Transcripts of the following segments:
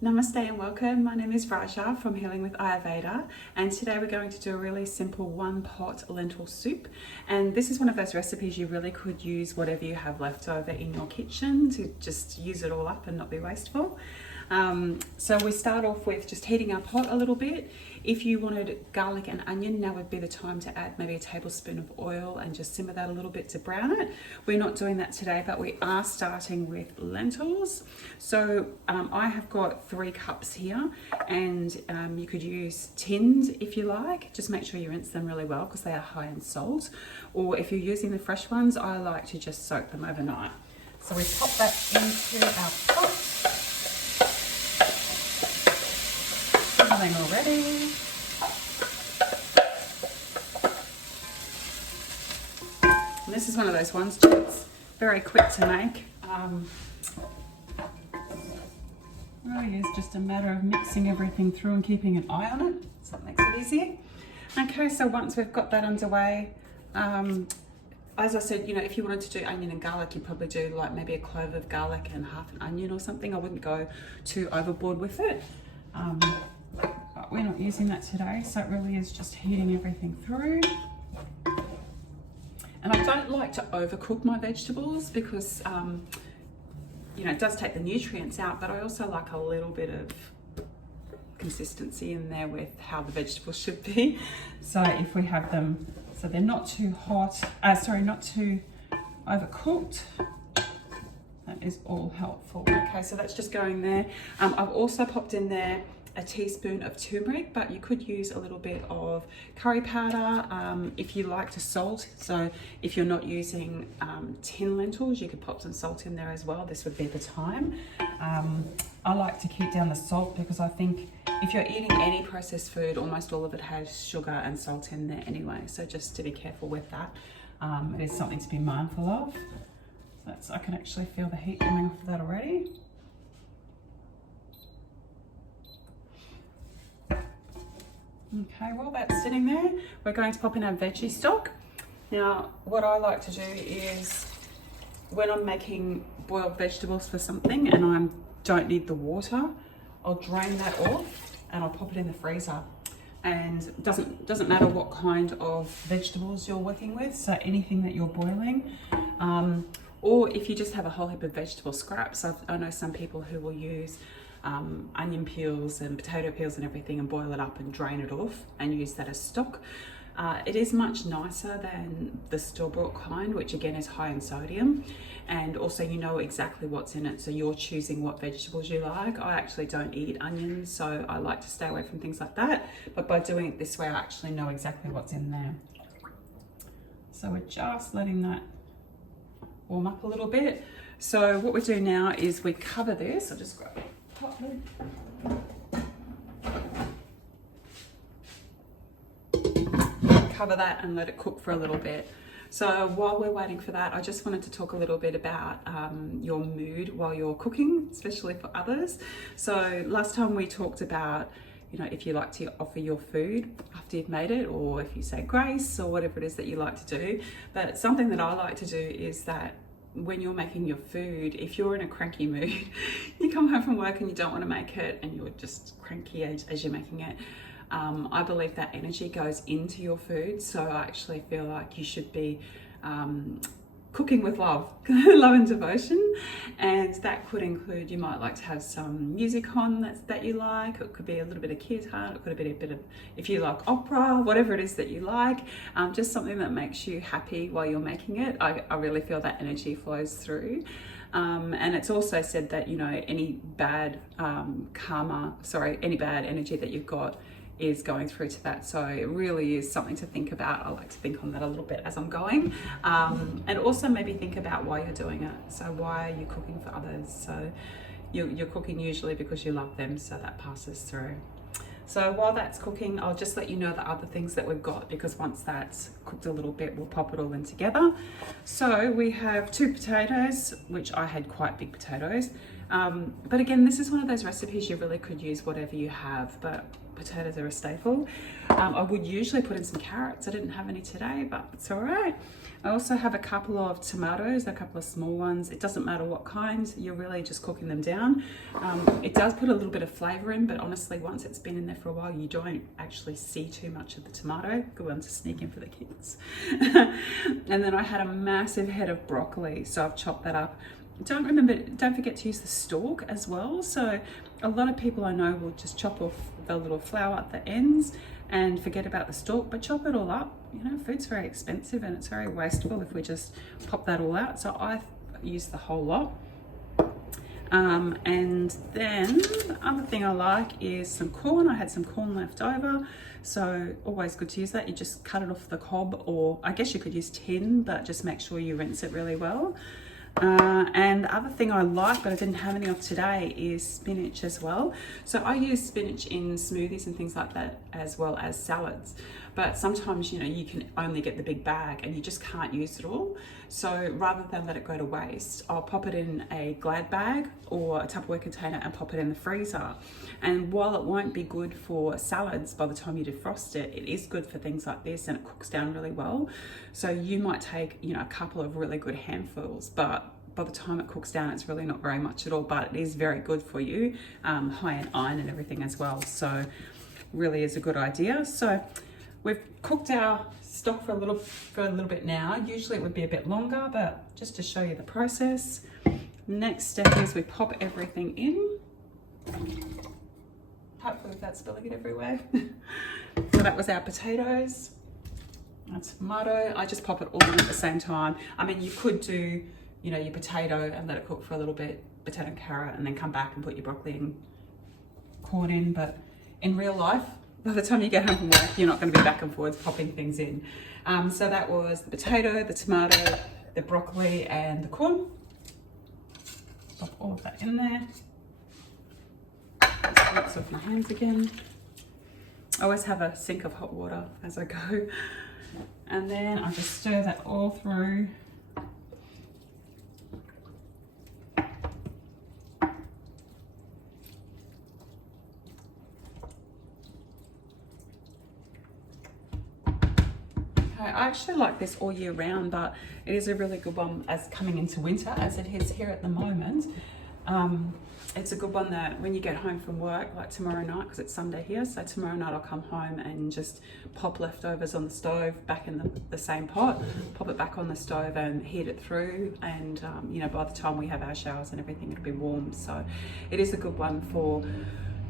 Namaste and welcome. My name is Vege from Healing with Ayurveda, and today we're going to do a really simple one pot lentil soup. And this is one of those recipes you really could use whatever you have left over in your kitchen to just use it all up and not be wasteful. So we start off with just heating our pot a little bit. If you wanted garlic and onion, now would be the time to add maybe a tablespoon of oil and just simmer that a little bit to brown it. We're not doing that today, but we are starting with lentils. So I have got 3 cups here, and you could use tinned if you like. Just make sure you rinse them really well because they are high in salt. Or if you're using the fresh ones, I like to just soak them overnight. So we pop that into our pot. Already. And this is one of those ones, it's very quick to make. Really is just a matter of mixing everything through and keeping an eye on it, so that makes it easy. Okay, so once we've got that underway, as I said, if you wanted to do onion and garlic, you'd probably do like maybe a clove of garlic and half an onion or something. I wouldn't go too overboard with it. But we're not using that today, so it really is just heating everything through. And I don't like to overcook my vegetables because it does take the nutrients out, but I also like a little bit of consistency in there with how the vegetables should be. So if we have them, so they're not too hot, not too overcooked, that is all helpful. Okay, so that's just going there. I've also popped in there a teaspoon of turmeric, but you could use a little bit of curry powder if you like to salt. So if you're not using tin lentils, you could pop some salt in there as well. This would be the time. I like to keep down the salt because I think if you're eating any processed food, almost all of it has sugar and salt in there anyway. So just to be careful with that. It is something to be mindful of. So I can actually feel the heat coming off of that already. Okay, while that's sitting there, we're going to pop in our veggie stock. Now, what I like to do is when I'm making boiled vegetables for something and I don't need the water, I'll drain that off and I'll pop it in the freezer. And it doesn't matter what kind of vegetables you're working with, so anything that you're boiling. Or if you just have a whole heap of vegetable scraps, I know some people who will use onion peels and potato peels and everything and boil it up and drain it off and use that as stock. It is much nicer than the store-bought kind, which again is high in sodium, and also you know exactly what's in it, so you're choosing what vegetables you like. I actually don't eat onions, so I like to stay away from things like that, but by doing it this way I actually know exactly what's in there. So we're just letting that warm up a little bit. So what we do now is we cover this. I'll just grab a pot lid. Cover that and let it cook for a little bit. So while we're waiting for that, I just wanted to talk a little bit about your mood while you're cooking, especially for others. So last time we talked about, if you like to offer your food after you've made it, or if you say grace or whatever it is that you like to do. But something that I like to do is that when you're making your food, if you're in a cranky mood, you come home from work and you don't want to make it and you're just cranky as you're making it, I believe that energy goes into your food. So I actually feel like you should be cooking with love, love and devotion. And that could include, you might like to have some music on that you like. It could be a little bit of kirtan, it could be a bit of, if you like opera, whatever it is that you like, just something that makes you happy while you're making it. I really feel that energy flows through. And it's also said that, any bad any bad energy that you've got is going through to that. So it really is something to think about. I like to think on that a little bit as I'm going. And also maybe think about why you're doing it. So why are you cooking for others? So you're cooking usually because you love them, so that passes through. So while that's cooking, I'll just let you know the other things that we've got, because once that's cooked a little bit, we'll pop it all in together. So we have 2 potatoes, which I had quite big potatoes. But again, this is one of those recipes you really could use whatever you have, but potatoes are a staple. I would usually put in some carrots. I didn't have any today, but it's all right. I also have a couple of tomatoes, a couple of small ones. It doesn't matter what kind, you're really just cooking them down. It does put a little bit of flavour in, but honestly, once it's been in there for a while, you don't actually see too much of the tomato. Good one to sneak in for the kids. And then I had a massive head of broccoli, so I've chopped that up. Don't forget to use the stalk as well. So a lot of people I know will just chop off the little flower at the ends and forget about the stalk, but chop it all up. You know, food's very expensive and it's very wasteful if we just pop that all out. So I use the whole lot. And then the other thing I like is some corn. I had some corn left over, so always good to use that. You just cut it off the cob, or I guess you could use tin, but just make sure you rinse it really well. And the other thing I like, but I didn't have any of today, is spinach as well. So I use spinach in smoothies and things like that, as well as salads. But sometimes, you know, you can only get the big bag and you just can't use it all. So rather than let it go to waste, I'll pop it in a Glad bag or a Tupperware container and pop it in the freezer. And while it won't be good for salads by the time you defrost it, it is good for things like this, and it cooks down really well. So you might take, you know, a couple of really good handfuls, but by the time it cooks down, it's really not very much at all, but it is very good for you, high in iron and everything as well. So really is a good idea. So we've cooked our stock for a little bit now. Usually it would be a bit longer, but just to show you the process. Next step is we pop everything in. Hopefully without spilling it everywhere. So that was our potatoes, our tomato. I just pop it all in at the same time. I mean, you could do, you know, your potato and let it cook for a little bit, potato and carrot, and then come back and put your broccoli and corn in. But in real life, by the time you get home from work, you're not going to be back and forwards popping things in. So that was the potato, the tomato, the broccoli, and the corn. Pop all of that in there. Just rinse off my hands again. I always have a sink of hot water as I go. And then I just stir that all through. I actually like this all year round, but it is a really good one as coming into winter, as it is here at the moment. It's a good one that when you get home from work, like tomorrow night, because it's Sunday here, so tomorrow night I'll come home and just pop leftovers on the stove back in the same pot, pop it back on the stove and heat it through, and you know, by the time we have our showers and everything, it'll be warm. So it is a good one for,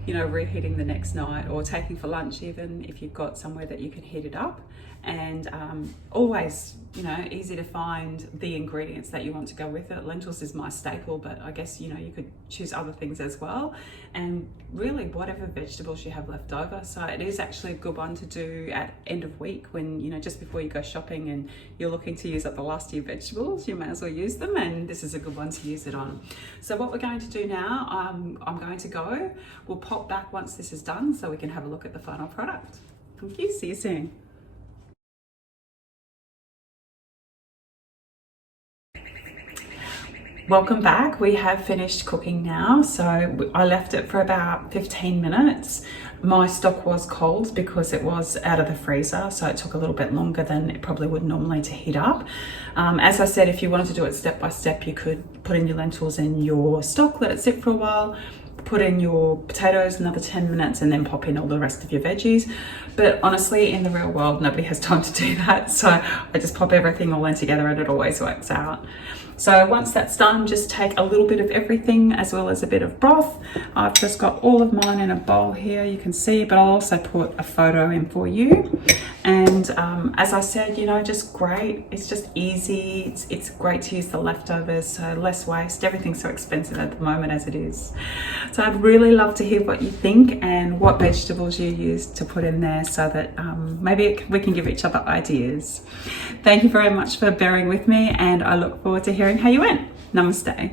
you know, reheating the next night, or taking for lunch, even if you've got somewhere that you can heat it up. And always, you know, easy to find the ingredients that you want to go with it. Lentils is my staple, but I guess, you know, you could choose other things as well, and really whatever vegetables you have left over. So it is actually a good one to do at end of week, when, you know, just before you go shopping and you're looking to use up the last of your vegetables, you may as well use them, and this is a good one to use it on. So what we're going to do now, I'm going to go. We'll pop back once this is done so we can have a look at the final product. Thank you, see you soon. Welcome back. We have finished cooking now. So I left it for about 15 minutes. My stock was cold because it was out of the freezer, so it took a little bit longer than it probably would normally to heat up. As I said, if you wanted to do it step by step, you could put in your lentils in your stock, let it sit for a while, put in your potatoes another 10 minutes, and then pop in all the rest of your veggies. But honestly, in the real world, nobody has time to do that. So I just pop everything all in together and it always works out. So once that's done, just take a little bit of everything as well as a bit of broth. I've just got all of mine in a bowl here, you can see, but I'll also put a photo in for you. And as I said, you know, just great. It's just easy. It's great to use the leftovers, so less waste. Everything's so expensive at the moment as it is. So I'd really love to hear what you think and what vegetables you use to put in there, so that maybe we can give each other ideas. Thank you very much for bearing with me, and I look forward to hearing how you went. Namaste.